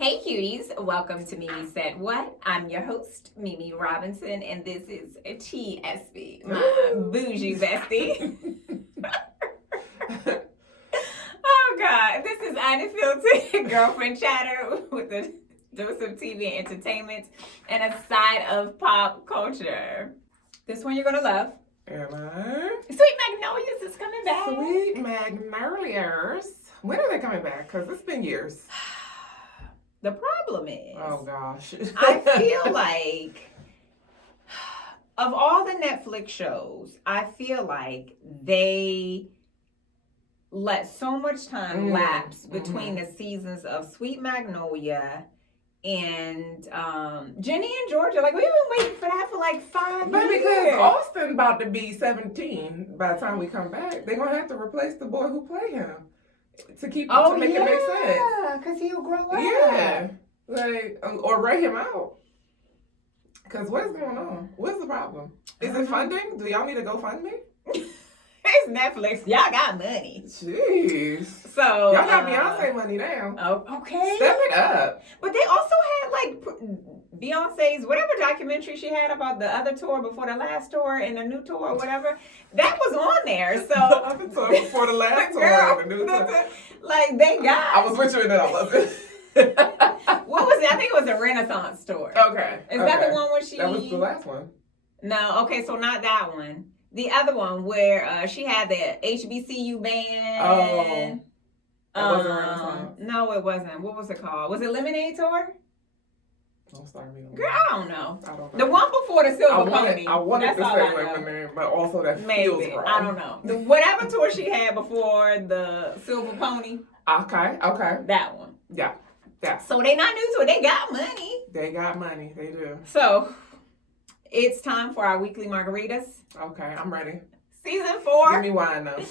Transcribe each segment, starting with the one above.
Hey cuties, welcome to Mimi Said What? I'm your host, Mimi Robinson, and this is Espi, my bougie bestie. Oh God, this is unfiltered girlfriend chatter with a dose of TV and entertainment and a side of pop culture. This one you're gonna love. Emma. Sweet Magnolias is coming back. Sweet Magnolias. When are they coming back? Because it's been years. The problem is, oh gosh, I feel like of all the Netflix shows, I feel like they let so much time lapse between the seasons of Sweet Magnolia and Jenny and Georgia. Like, we've been waiting for that for like 5 but years. because Austin about to be 17 by the time we come back, they're gonna have to replace the boy who played him to keep to make it make sense. Yeah, because he'll grow up. Yeah, like or write him out. Because what is going on? What's the problem? Is it funding? Do y'all need to go fund me? It's Netflix. Y'all got money. Jeez. So y'all got Beyonce money now. Oh, okay. Step it up. But they also had like Beyonce's whatever documentary she had about the other tour before the last tour and the new tour or whatever. That was on there. So I've been talking before the last tour and the new tour. Like they got. I was with you and then I wasn't. What was it? I think it was a Renaissance tour. Okay. Is that the one where she? That was the last one. No. Okay. So not that one. The other one where she had the HBCU band. Oh. That wasn't Renaissance. No, it wasn't. What was it called? Was it Lemonade Tour? Don't start me on Girl, I don't know. I don't know. The one before the Silver Pony. I wanted That's to all say I know. Lemonade, but also that Maybe. feels wrong. I don't know. Whatever tour she had before the Silver Pony. Okay. That one. Yeah. So they not new to it. They got money. They got money. They do. So it's time for our weekly margaritas. Okay, I'm ready. Season 4. Give me wine though.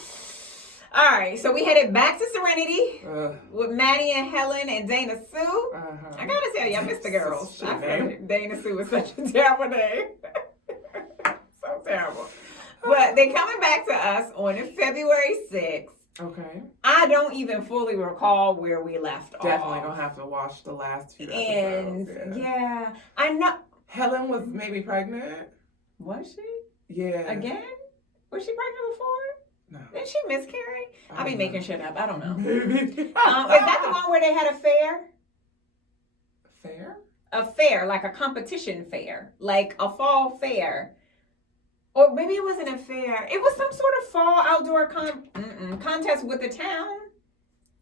All right, so we headed back to Serenity with Maddie and Helen and Dana Sue. I gotta tell you, I miss the girls. I feel like Dana Sue is such a terrible name. So terrible. But they coming back to us on February 6th. Okay. I don't even fully recall where we left off. Definitely gonna have to watch the last 2 episodes. And yeah, I know. Helen was maybe pregnant. Was she? Yeah. Again? Was she pregnant before? No. Didn't she miscarry? I'll be making shit up. I don't know. Maybe. Is that the one where they had a fair? Fair? A fair, like a competition fair, like a fall fair. Or maybe it wasn't a fair. It was some sort of fall outdoor contest with the town.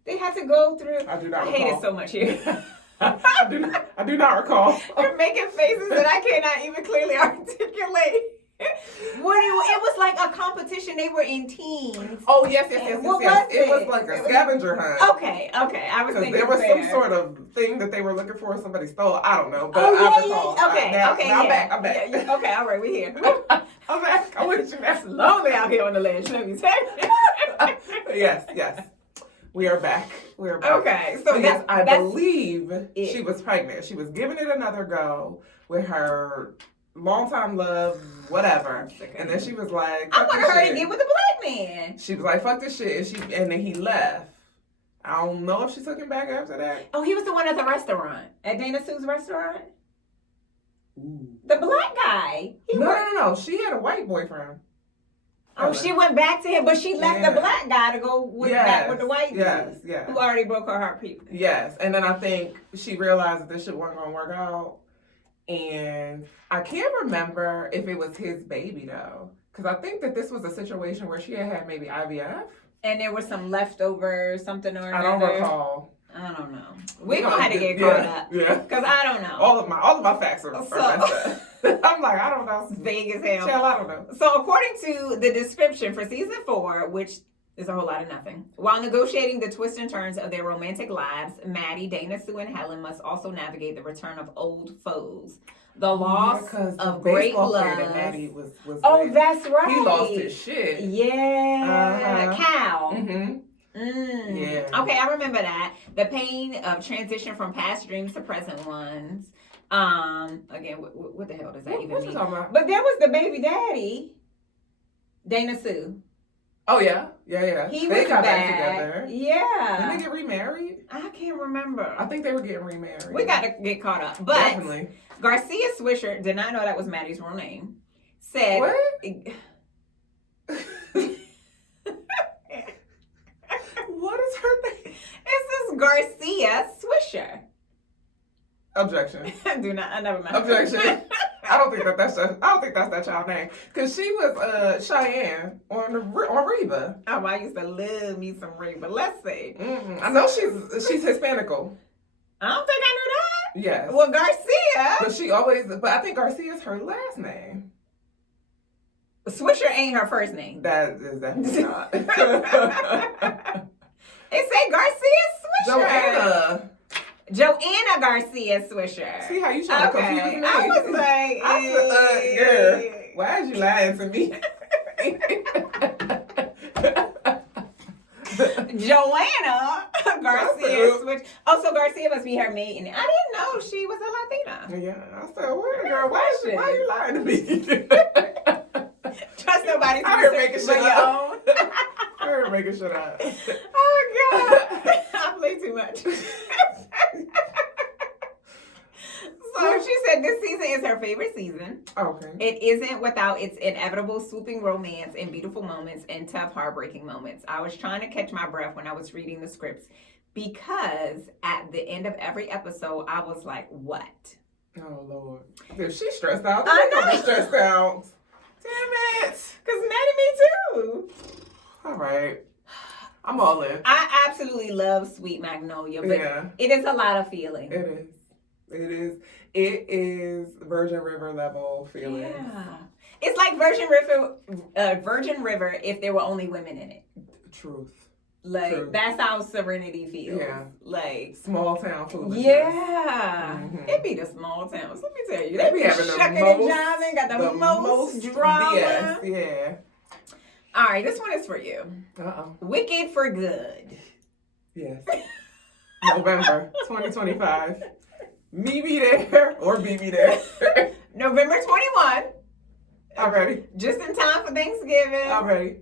They had to go through. I do not recall. I hate it so much here. I do not recall. You're making faces that I cannot even clearly articulate. It was like a competition. They were in teams. Oh yes. What was it was like a scavenger hunt. Okay. I was thinking there was fair. some sort of thing that they were looking for. Somebody stole. I don't know. But I recall. Okay. Now yeah. I'm back. Yeah, okay. All right. We here. I'm back. I'm with you now. It's lonely out here on the ledge. Let me tell you. Yes. We are back. Okay. So yes, I believe it. She was pregnant. She was giving it another go with her longtime love, whatever. And then she was like, I wanted her to get with the black man. She was like, fuck this shit. And then he left. I don't know if she took him back after that. Oh, he was the one at the restaurant. At Dana Sue's restaurant? Ooh. The black guy. No. She had a white boyfriend. Oh, she went back to him, but she left the black guy to go back with the white dude. Yes. Who already broke her heart, people. Yes. And then I think she realized that this shit wasn't going to work out. And I can't remember if it was his baby, though. Because I think that this was a situation where she had maybe IVF. And there was some leftover something or another. I don't recall. I don't know. We're going to have to get caught up. Yeah. Because I don't know. All of my facts are messed up. I'm like, I don't know. It's vague as hell. Chill, I don't know. So according to the description for season 4, which is a whole lot of nothing, while negotiating the twists and turns of their romantic lives, Maddie, Dana Sue, and Helen must also navigate the return of old foes. The loss of great love. That Maddie was with. That's right. He lost his shit. Yeah. Cal. Mm-hmm. Yeah. Okay, I remember that. The pain of transition from past dreams to present ones. Again, what the hell does that even mean? You talking about? But there was the baby daddy, Dana Sue. Oh, yeah. Yeah. He They was got back. back together. Yeah. Didn't they get remarried? I can't remember. I think they were getting remarried. We got to get caught up. But Definitely. Garcia Swisher, did not know that was Maddie's real name, said... What? What is her name? This is Garcia Swisher. Objection. I never mind. Objection. I don't think that's that child's name. Cause she was Cheyenne on Reba. Oh, I used to love me some Reba. Let's see. I know she's Hispanical. I don't think I knew that. Yes. Well, Garcia. But I think Garcia's her last name. Swisher ain't her first name. That is definitely not. It say Garcia Swisher. JoAnna Garcia Swisher. See how you trying to confuse me? I was like, girl, why is you lying to me? JoAnna Garcia Swisher. Oh, so Garcia must be her maiden. I didn't know she was a Latina. Yeah, I said, what, girl? Why you lying to me? Trust nobody. I heard making shit up. Own. I heard making shit up. Oh God, I play too much. So she said this season is her favorite season. Okay. It isn't without its inevitable swooping romance and beautiful moments and tough, heartbreaking moments. I was trying to catch my breath when I was reading the scripts because at the end of every episode, I was like, what? Oh, Lord. If she's stressed out, I I'm know. stressed out. Damn it. Because Maddie, me too. All right. I'm all in. I absolutely love Sweet Magnolia, but it is a lot of feeling. It is Virgin River level feeling. Yeah. It's like Virgin River if there were only women in it. Truth. Like, Truth. That's how Serenity feels. Yeah. Like, small town foolishness. Yeah. Mm-hmm. It be the small towns. Let me tell you. They be having shucking the most, and jiving, got the most drama. Yes, yeah. All right, this one is for you. Uh-oh. Wicked for Good. Yes. November 2025. Me be there or be there. November 21. Already. Just in time for Thanksgiving. Already.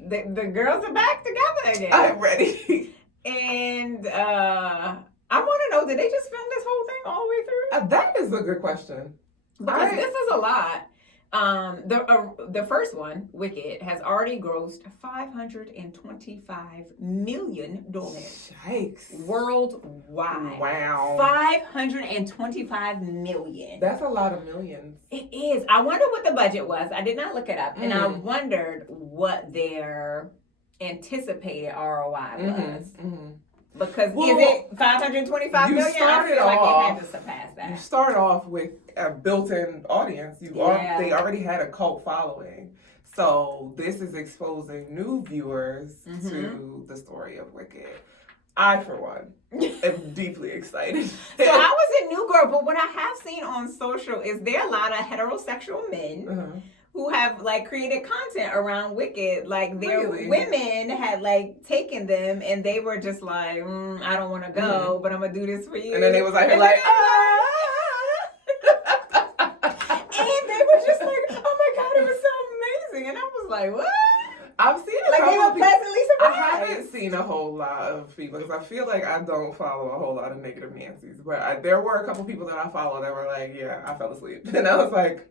The girls are back together again. I'm ready. And I want to know, did they just film this whole thing all the way through? That is a good question. Because this is a lot. The first one, Wicked, has already grossed $525 million Yikes. worldwide. Wow. $525 million. That's a lot of millions. It is. I wonder what the budget was. I did not look it up, and I wondered what their anticipated ROI was. Because is it $525 million? I feel like it had to surpass that. You start off with a built-in audience. They already had a cult following. So this is exposing new viewers to the story of Wicked. I, for one, am deeply excited. So I was a new girl, but what I have seen on social is there are a lot of heterosexual men who have like created content around Wicked. Like their women had like taken them and they were just like, I don't want to go, but I'm gonna do this for you. And then they was like, and they were just like, oh my God, it was so amazing. And I was like, what? I've seen like they were pleasantly surprised. I haven't seen a whole lot of people because I feel like I don't follow a whole lot of negative Nancy's. But there were a couple people that I follow that were like, yeah, I fell asleep. And I was like,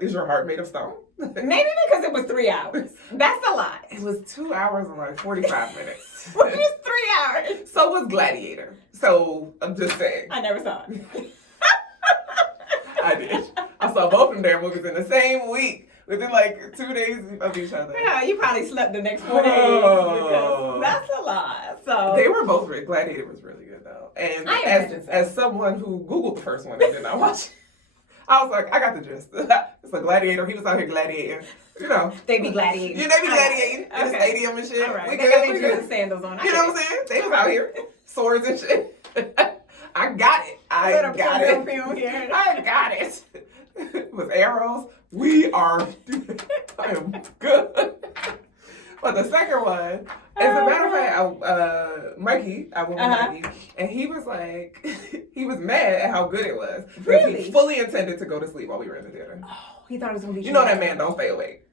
is your heart made of stone? Maybe because it was 3 hours. That's a lot. It was 2 hours and like 45 minutes. Which is 3 hours. So was Gladiator. So I'm just saying. I never saw it. I did. I saw both of their movies in the same week. Within like 2 days of each other. Yeah, you probably slept the next 4 days because that's a lot. So they were both Gladiator was really good though. And as someone who Googled the first one and did not watch it, I was like, I got the gist. It's a gladiator. He was out here gladiating. You know. They be gladiating. Yeah, they be gladiating in the stadium and shit. All right. We They got their Jesus sandals on. You know what I'm saying? They was out here. Swords and shit. I got it. I got it. With arrows. I am good. But the second one, as a matter of fact, Mikey, I went with Mikey, and he was like, he was mad at how good it was. Because he fully intended to go to sleep while we were in the theater. Oh, he thought it was going to be You know that man don't stay awake.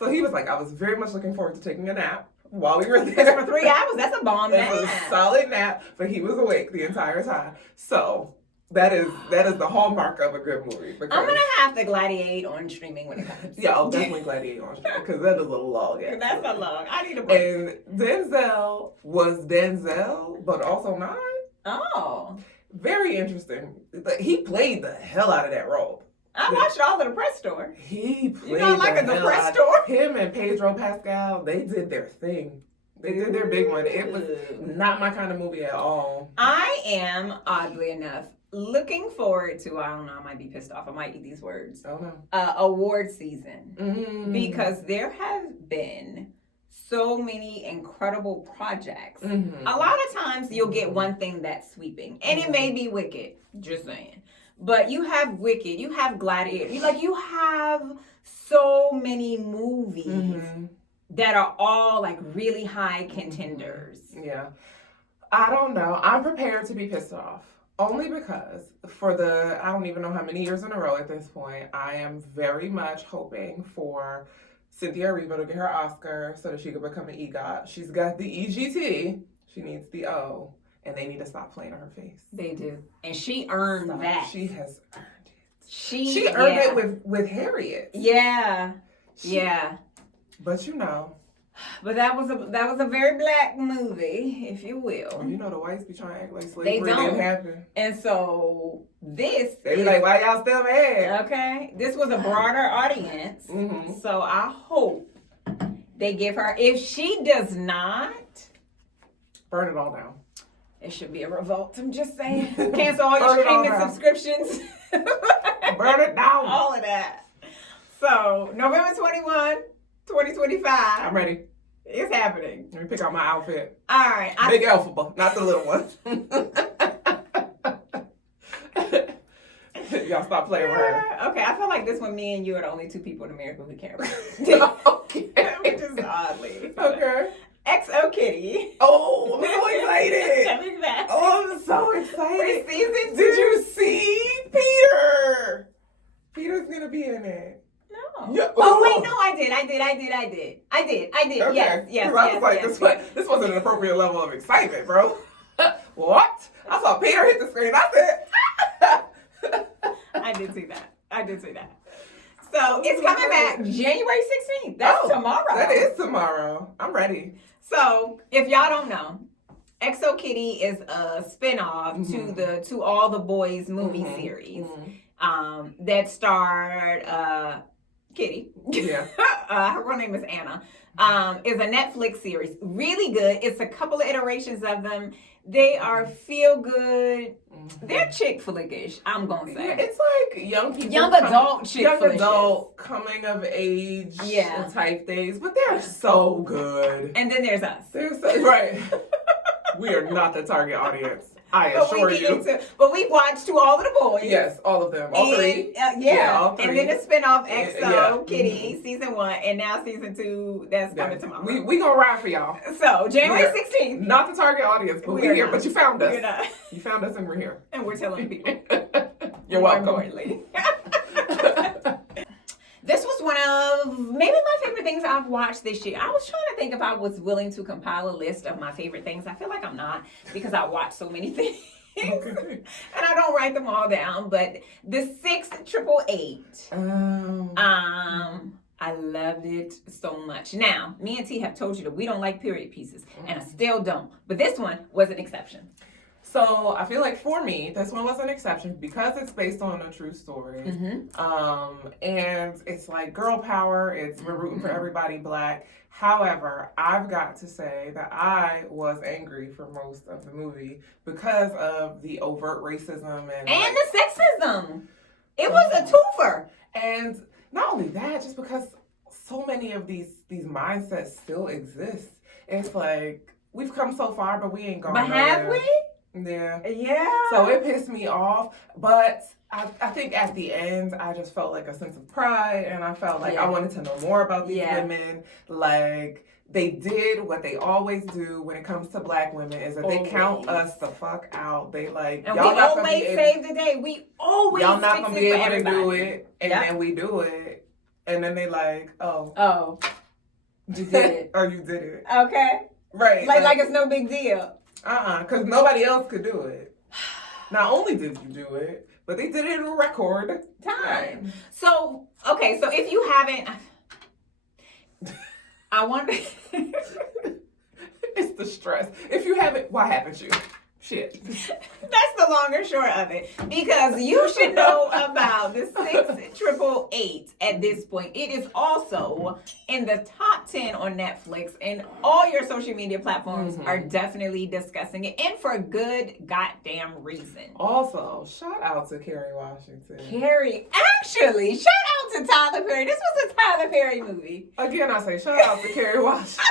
So he was like, I was very much looking forward to taking a nap while we were Because there. for 3 hours, that's a bomb nap. That's a solid nap, but he was awake the entire time. So that is the hallmark of a good movie. I'm gonna have to gladiate on streaming when it comes. Yeah, I'll definitely gladiate on streaming because that is a long. That's a long. I need a break. And Denzel was Denzel, but also not. Oh. Very interesting. He played the hell out of that role. I watched all of the press store. He played You know, like the a hell press out. store. Him and Pedro Pascal, they did their thing. They did their big one. It was not my kind of movie at all. I am, oddly enough, looking forward to, I don't know, I might be pissed off. I might eat these words. Oh no. Award season. Mm. Because there have been so many incredible projects. Mm-hmm. A lot of times you'll get one thing that's sweeping. And it may be Wicked, just saying. But you have Wicked, you have Gladiator. You have so many movies that are all like really high contenders. Yeah. I don't know. I'm prepared to be pissed off. Only because for I don't even know how many years in a row at this point, I am very much hoping for Cynthia Erivo to get her Oscar so that she could become an EGOT. She's got the EGT. She needs the O. And they need to stop playing on her face. They do. And she earned that. She has earned it. She earned it with Harriet. Yeah. Yeah. But you know. But that was a very black movie, if you will. You know the whites be trying to act like slavery They don't. didn't happen. And so this They be like, why y'all still mad? Okay. This was a broader audience. Mm-hmm. So I hope they give her, if she does not, burn it all down. it should be a revolt. I'm just saying. Cancel all your Burn it all streaming down. subscriptions. Burn it down. All of that. So November 21, 2025. I'm ready. It's happening. Let me pick out my outfit. All right. Big alphabet, not the little one. Y'all stop playing with her. Okay, I feel like this one, me and you are the only two people in America who care about. Okay. Which is oddly. Okay. XO Kitty. Oh, I'm so excited. Coming back. Oh, I'm so excited. For season 2. Did you see Peter? Peter's gonna be in it. No. Yeah. Oh wait, no, I did. Okay. Yes. I was like, this wasn't an appropriate level of excitement, bro. What? I saw Peter hit the screen. I said, I did see that. So it's coming back January 16th. That's tomorrow. That is tomorrow. I'm ready. So if y'all don't know, XO Kitty is a spinoff to All the Boys movie series that starred Kitty. Yeah. Her real name is Anna. Is a Netflix series. Really good. It's a couple of iterations of them. They are feel good. They're chick flickish, I'm gonna say. Yeah, it's like young people. Young adult chick Young flickish. adult coming of age type things. But they're so good. And then there's us. Right. We are not the target audience. I assure you. But we watched To All of the Boys. Yes, all of them. All three. All three. And then the spinoff XO Kitty, season 1, and now season 2 that's coming tomorrow. We gonna ride for y'all. So January 16th. Not the target audience, but we're here. But you found us. We're not. You found us and we're here. And we're telling people. You're welcome. Importantly. This was one of maybe my favorite things I've watched this year. I was trying to think if I was willing to compile a list of my favorite things. I feel like I'm not because I watch so many things. And I don't write them all down. But the Six Tripple Eight. I loved it so much. Now, me and T have told you that we don't like period pieces. And I still don't. But this one was an exception. So I feel like for me, this one was an exception because it's based on a true story. And it's like girl power. We're rooting for everybody black. However, I've got to say that I was angry for most of the movie because of the overt racism and the sexism. It was a twofer. And not only that, just because so many of these mindsets still exist. It's like we've come so far, but we ain't gone nowhere. But have we? Yeah. Yeah. So it pissed me off, but I think at the end, I just felt like a sense of pride, and I felt like I wanted to know more about these women. Like, they did what they always do when it comes to black women, is that they count us the fuck out. They like, and y'all we always save the day. We always y'all not gonna be able to do everybody. it, and then we do it. and then they like, oh. Oh. You did it. Oh, you did it. Okay. Right. Like it's no big deal. Because nobody else could do it. Not only did you do it, but they did it in record time. So, okay, so if you haven't, I wonder. It's the stress. If you haven't, why haven't you? Shit. That's the long and short of it. Because you should know about the 688 at this point. It is also in the top 10 on Netflix, and all your social media platforms are definitely discussing it, and for good goddamn reason. Also, shout out to Kerry Washington. Actually, shout out to Tyler Perry. This was a Tyler Perry movie. Again, I say shout out to Kerry Washington.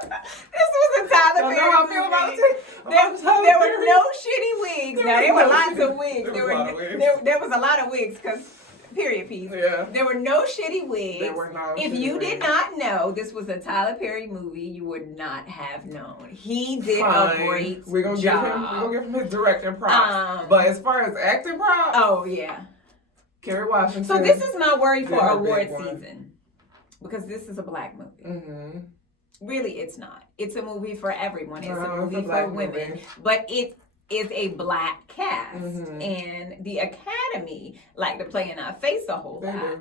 This was a Tyler Perry how I feel about movie. it. There were no shitty wigs. Now, there were lots of wigs. There was a lot of wigs because, period piece. Yeah. There were no shitty wigs. There were no If shitty you wigs. did not know this was a Tyler Perry movie, you would not have known. He did a great we're gonna job. We're going to give him his directing props. But as far as acting props, oh, yeah. Kerry Washington. So this is my worry for did a award big one. season. Because this is a black movie. Mm-hmm. Really, it's not. It's a movie for everyone. It's a No, it's movie a black for women. movie. But it is a black cast. And the Academy like to play in our face a whole They lot. do.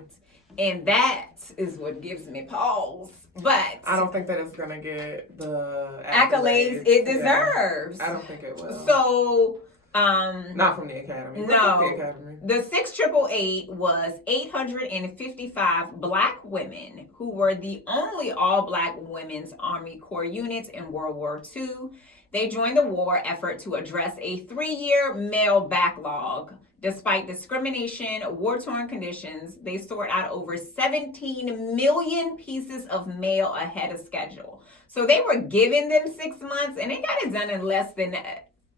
And that is what gives me pause. But I don't think that it's going to get the accolades it Yeah. deserves. I don't think it will. So, not from the Academy. No. From the Academy. the 688 was 855 black women who were the only all-black women's Army Corps units in World War II. They joined the war effort to address a 3-year male backlog. Despite discrimination, war-torn conditions, they sorted out over 17 million pieces of mail ahead of schedule. So they were giving them 6 months, and they got it done in less than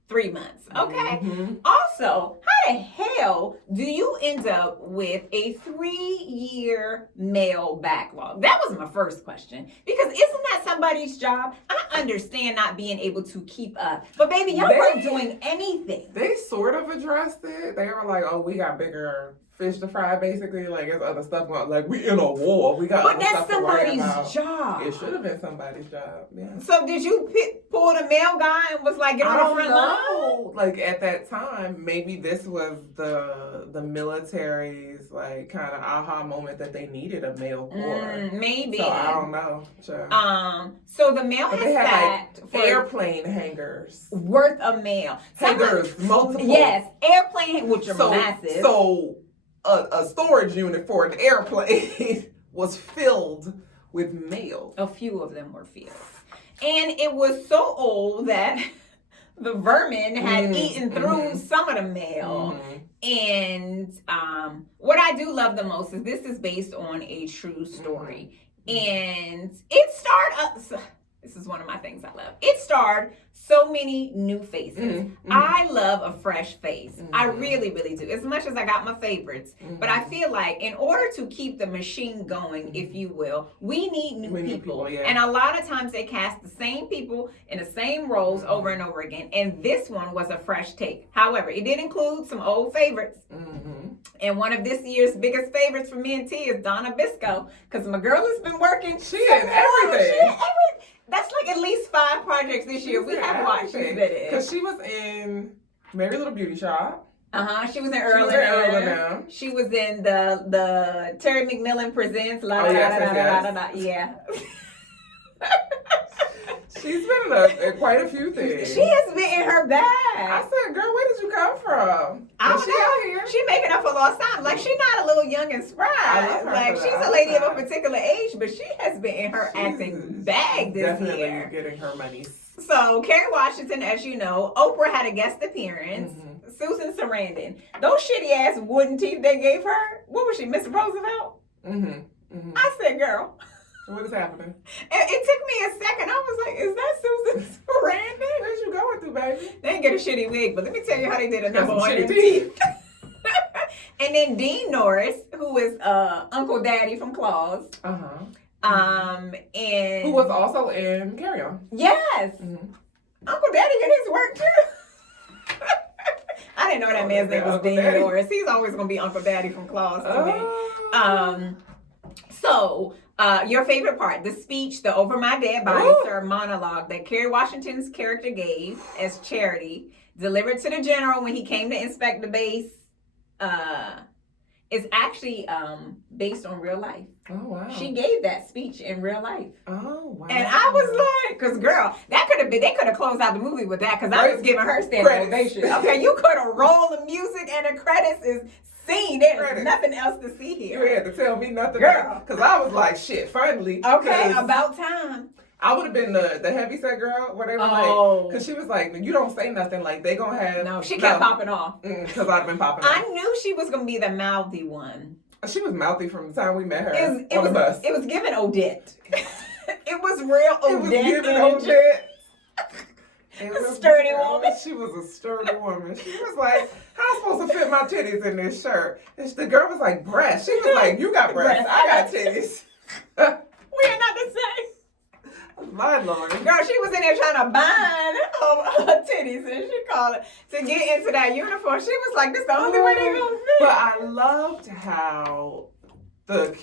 3 months. Okay. Also, how the hell do you end up with a 3-year mail backlog? That was my first question. Because isn't that somebody's job? I understand not being able to keep up. But baby, y'all weren't doing anything. They sort of addressed it. They were like, oh, we got bigger fish to fry, basically. Like, there's other stuff going on. Like, we in a war. We got But other that's stuff to worry about. somebody's job. It should have been somebody's job, yeah. So did you pull the mail guy and was like, get on the front line? Like, at that time, maybe this was the military's, like, kind of aha moment that they needed a mail corps. Maybe. So, I don't know. Sure. So the mail But has they had, sat like, for airplane hangars. worth of mail. Hangars, multiple. Yes, airplane, which are So, massive. So, a storage unit for an airplane was filled with mail. A few of them were filled. And it was so old that the vermin had eaten through some of the mail. And what I do love the most is this is based on a true story. And it starred, this is one of my things I love. It starred so many new faces. I love a fresh face. I really, really do. As much as I got my favorites. But I feel like in order to keep the machine going, if you will, we need new people. Yeah. And a lot of times they cast the same people in the same roles over and over again. And this one was a fresh take. However, it did include some old favorites. And one of this year's biggest favorites for me and T is Donna Bisco. Because my girl has been working. She did everything. That's like at least 5 projects this year we have watched. Because she was in Merry Little Beauty Shop. She was in Earl and Em. She was in the Terry McMillan Presents. Yeah. She's been in quite a few things. She has been in her bag. I said, girl, where did you come from? I don't she know. out here? She making up for lost time. Like, she's not a little young and spry. I love her Like, for she's that. a lady of a particular age, but she has been in her acting bag this definitely year. Getting her money. So, Kerry Washington, as you know, Oprah had a guest appearance. Susan Sarandon. Those shitty ass wooden teeth they gave her. What was she, Miss Roosevelt? I said, girl. What is happening? It took me a second. I was like, is that Susan Sarandon? Where's you going through, baby? They didn't get a shitty wig, but let me tell you how they did a number one. Shitty teeth. And then Dean Norris, who is Uncle Daddy from Claus. And who was also in Carry On. Yes. Uncle Daddy did his work too. I didn't know that man's name was Dean Norris. He's always gonna be Uncle Daddy from Claus to me. So, your favorite part, the speech, the Over My Dead Body, Sir monologue that Kerry Washington's character gave as Charity, delivered to the general when he came to inspect the base, is actually based on real life. Oh, wow. She gave that speech in real life. Oh, wow. And I was like, because girl, that could have been, they could have closed out the movie with that, because I was giving her standing ovation. Okay, you could have rolled the music and the credits is seen. There's nothing else to see here. You had to tell me nothing, girl. Because I was like, shit, finally. Okay, about time. I would have been the heavyset girl where they were like, because she was like, you don't say nothing, like they gonna have. No, she kept popping off. Because I'd have been popping off. I knew she was gonna be the mouthy one. She was mouthy from the time we met her on the bus. It was giving Odette. It was real Odette. It was giving Odette. A sturdy woman. She was a sturdy woman. She was like, how am I supposed to fit my titties in this shirt? And the girl was like, breasts. She was like, you got breasts. I got titties. We are not the same. My Lord. Girl, she was in there trying to bind her titties, and she called it, to get into that uniform. She was like, this is the only way they gonna fit. But I loved how the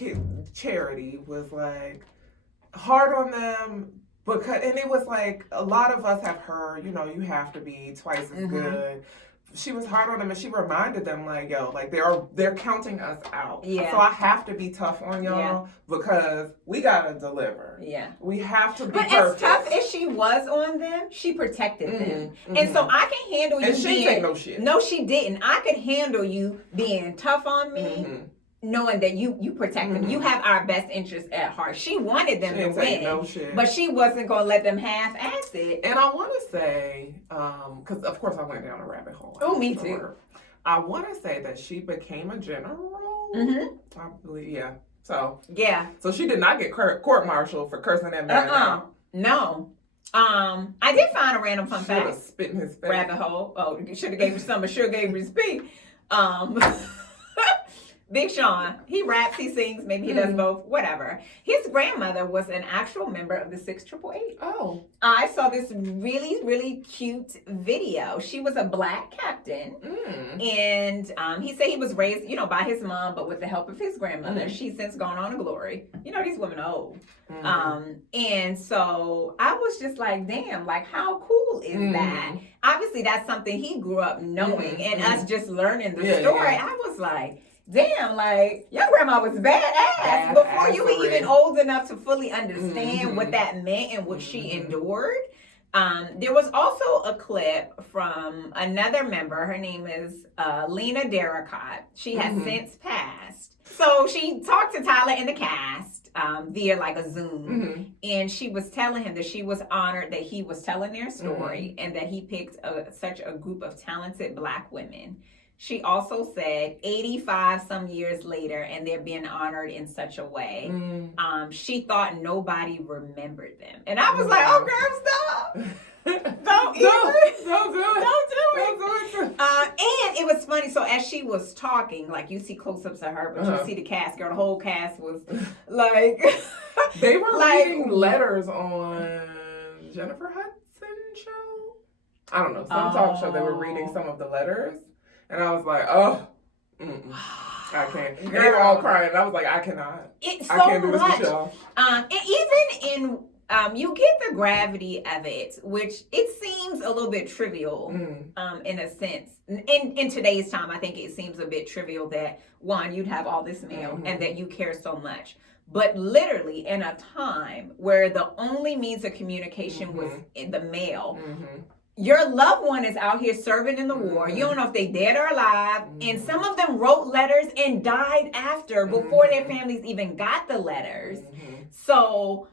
Charity was like hard on them, and it was like a lot of us have heard, you have to be twice as good. She was hard on them, and she reminded them like, yo, like they're counting us out. Yeah. So I have to be tough on y'all because we gotta deliver. Yeah. We have to be perfect. As tough as she was on them, she protected them. And so I can handle you and she didn't take no shit. No, she didn't. I could handle you being tough on me. Knowing that you protect them, you have our best interests at heart. She wanted them to win, but she wasn't going to let them half-ass it. And I want to say, because of course I went down a rabbit hole. Oh, me too. I want to say that she became a general. I believe, yeah. So So she did not get court-martialed for cursing that man out. No. I did find a random fun fact. Spit in his face. Rabbit hole. Oh, you should have gave him some. I sure gave him his speed. Big Sean, he raps, he sings, maybe he does both, whatever. His grandmother was an actual member of the Six Tripple Eight. Oh. I saw this really, really cute video. She was a black captain. And he said he was raised, by his mom, but with the help of his grandmother. She's since gone on to glory. These women are old. And so I was just like, damn, like how cool is that? Obviously, that's something he grew up knowing. And us just learning the story, I was like, damn, like, your grandma was badass before you were even old enough to fully understand what that meant and what she endured. There was also a clip from another member. Her name is Lena Darracott. She has since passed. So she talked to Tyler in the cast via like a Zoom. And she was telling him that she was honored that he was telling their story and that he picked such a group of talented black women. She also said 85 some years later, and they're being honored in such a way. She thought nobody remembered them. And I was like, oh, girl, stop. Don't do it. And it was funny. So as she was talking, like you see close-ups of her, but you see the cast, girl, the whole cast was like... They were reading letters on Jennifer Hudson show? I don't know, some talk show. They were reading some of the letters. And I was like, I can't. And they were all crying. And I was like, I cannot. It's I so can't do this much. with y'all. And even in, you get the gravity of it, which it seems a little bit trivial in a sense. In today's time, I think it seems a bit trivial that, one, you'd have all this mail and that you care so much. But literally in a time where the only means of communication was in the mail, your loved one is out here serving in the war. You don't know if they dead or alive. And some of them wrote letters and died after, before their families even got the letters. So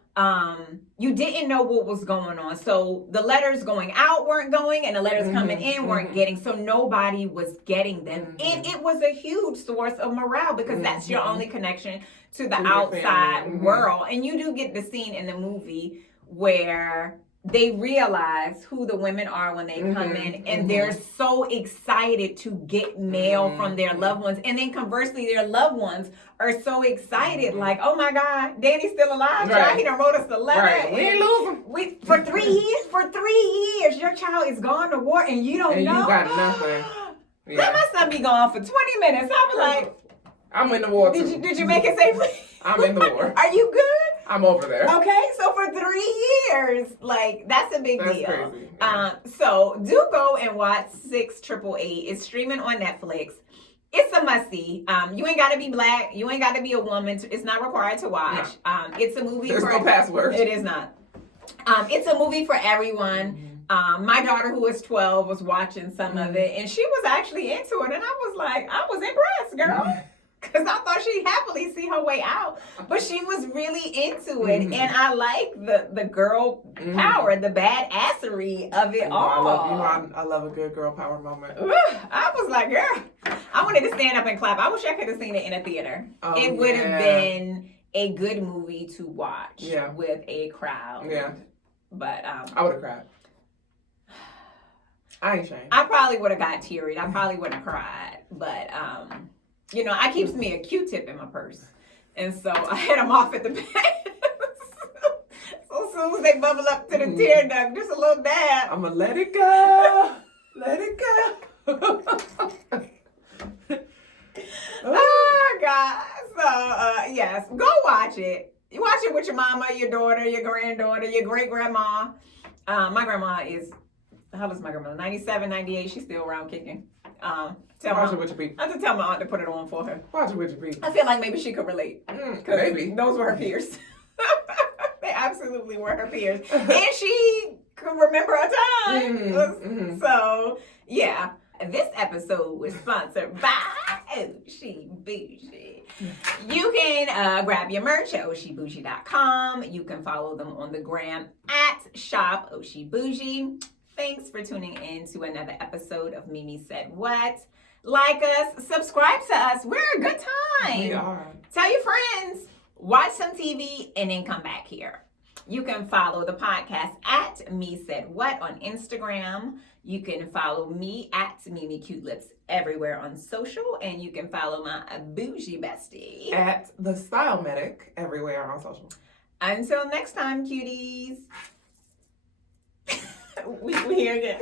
you didn't know what was going on. So the letters going out weren't going, and the letters coming in weren't getting. So nobody was getting them. And it was a huge source of morale because that's your only connection to the outside world. And you do get the scene in the movie where they realize who the women are when they come in, and they're so excited to get mail from their loved ones. And then conversely, their loved ones are so excited, like, oh my God, Danny's still alive. He done wrote us a letter. We ain't losing. For 3 years, your child is gone to war and you don't know. You got nothing. Let my son be gone for 20 minutes. I was like, I'm in the war too. Did you make it safely? I'm in the war. Are you good? I'm over there. Okay, so for 3 years, like that's a big deal. Crazy. Yeah. So do go and watch 688. It's streaming on Netflix. It's a must-see. You ain't got to be black. You ain't got to be a woman. It's not required to watch. No. It's a movie. There's no password. It is not. It's a movie for everyone. My daughter, who is 12, was watching some of it, and she was actually into it, and I was like, I was impressed, girl. Because I thought she'd happily see her way out. But she was really into it. And I like the girl power, the badassery of it all. I love a good girl power moment. I was like, girl, I wanted to stand up and clap. I wish I could have seen it in a theater. It would have been a good movie to watch with a crowd. Yeah. But I would have cried. I ain't ashamed. I probably would have got teary. I probably wouldn't have cried. But you know, I keeps me a Q-tip in my purse. And so I had them off at the back. So as soon as they bubble up to the tear duct, just a little dab. I'm going to let it go. Let it go. Oh, God. So, yes, go watch it. You watch it with your mama, your daughter, your granddaughter, your great-grandma. My grandma is, how old is my grandma? 97, 98. She's still around kicking. Watch it with your people. I have to tell my aunt to put it on for her. Watch it with your people. I feel like maybe she could relate. Maybe. Those were her peers. They absolutely were her peers. And she could remember a time. So, yeah. This episode was sponsored by Oshie Bougie. You can grab your merch at oshiebougie.com. You can follow them on the gram at Shop Oshie Bougie. Thanks for tuning in to another episode of Mimi Said What. Like us, subscribe to us. We're a good time. We are. Tell your friends, watch some TV, and then come back here. You can follow the podcast at Me Said What on Instagram. You can follow me at MimiCuteLips everywhere on social. And you can follow my bougie bestie at The Style Medic everywhere on social. Until next time, cuties. we here again.